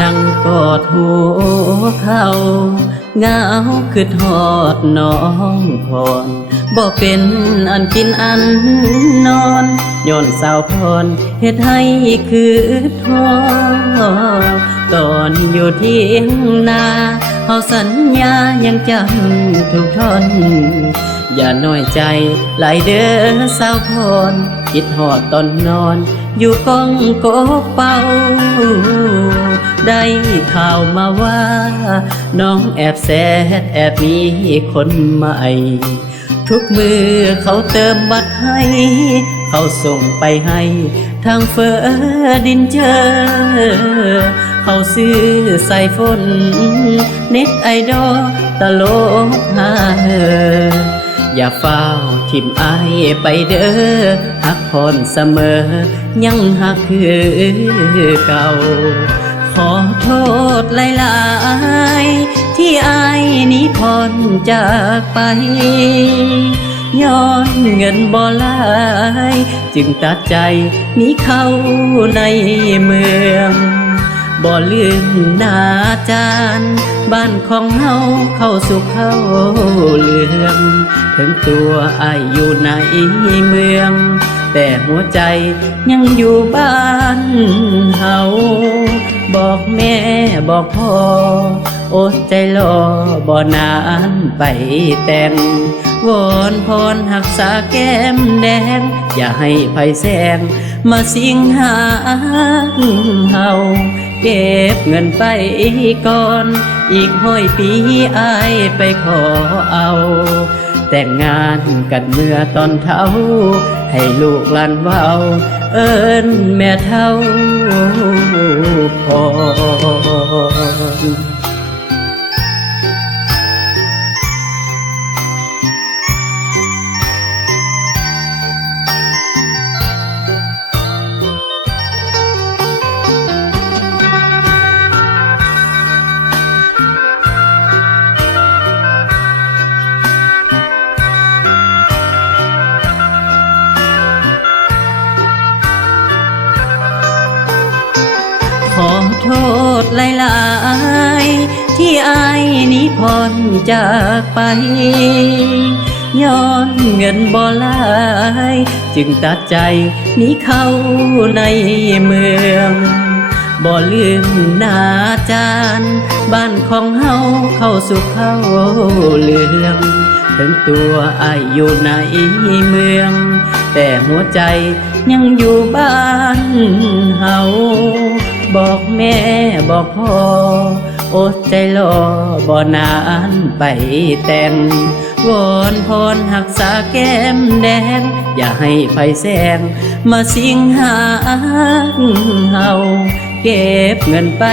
นั่งกอดหัวเขาเหงาคือทอดน้องพรบ่เป็นอันกินอันนอนย้อนสาวพรเฮ็ดให้คือทอตอนอยู่ที่นาเฮาสัญญายังจำทุกท่อนอย่าน้อยใจหลายเด้อสาวพรคิดฮอดตอนนอนอยู่กองกบเป่าได้ข่าวมาว่าน้องแอบแซดแอบมีคนใหม่ทุกมือเขาเติมบัตรให้เขาส่งไปให้ทางเฟอดินเจอเขาซื้อใส่ฝนเน็ตไอดอลตลกฮาเฮออย่าเฝ้าทิมอายไปเด้อหักพรเสมอยังหักคือเก่าขอโทษหลายๆที่อายนี้พรจากไปย้อนเงินบ่หลายจึงตัดใจหนีเข้าในเมืองบ่ลืมหน้าจานบ้านของเฮาเข้าสู่เข้าเลืองถึงตัวอายอยู่ในเมืองแต่หัวใจยังอยู่บ้านเฮาบอกแม่บอกพ่ออดใจรอบ่นานไปแต่งวอนพรหักษาแก้มแดงอย่าให้ไผแซงมาสิงหาเฮาเก็บเงินไปก่อนอีก100 ปีอายไปขอเอาแต่งงานกันเมื่อตอนเฒ่าให้ลูกหลานเว้าเอิ้นแม่เฒ่าพรขอโทษหลายๆที่อายนี้พรจากไปย้อนเงินบ่หลายจึงตัดใจหนีเข้าในเมืองบ่ลืมหน้าจานบ้านของเฮาเข้าสู่เข้าเลืองถึงตัวอายอยู่ในเมืองแต่หัวใจยังอยู่บ้านเฮาบอกแม่บอกพ่ออดใจรอบ่นานไปแต่งวอนพรหักษาแก้มแดงอย่าให้ไผแซงมาสิงหาเฮาเก็บเงินไป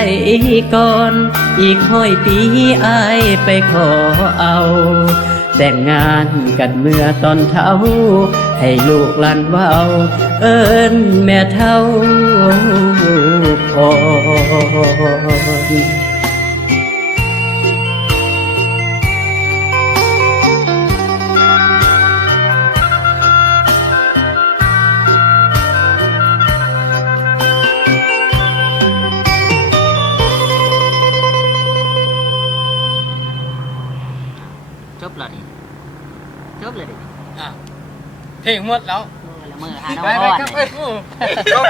ก่อนอีก100 ปีอายไปขอเอาแต่งงานกันเมื่อตอนเฒ่าให้ลูกหลานเว้าเอิ้นแม่เฒ่าพรจบแล้วดิจบเลยดิ เพลงหมดแล้ว มือหาน้อง ไป พ่อ ครับ เนี่ย จบ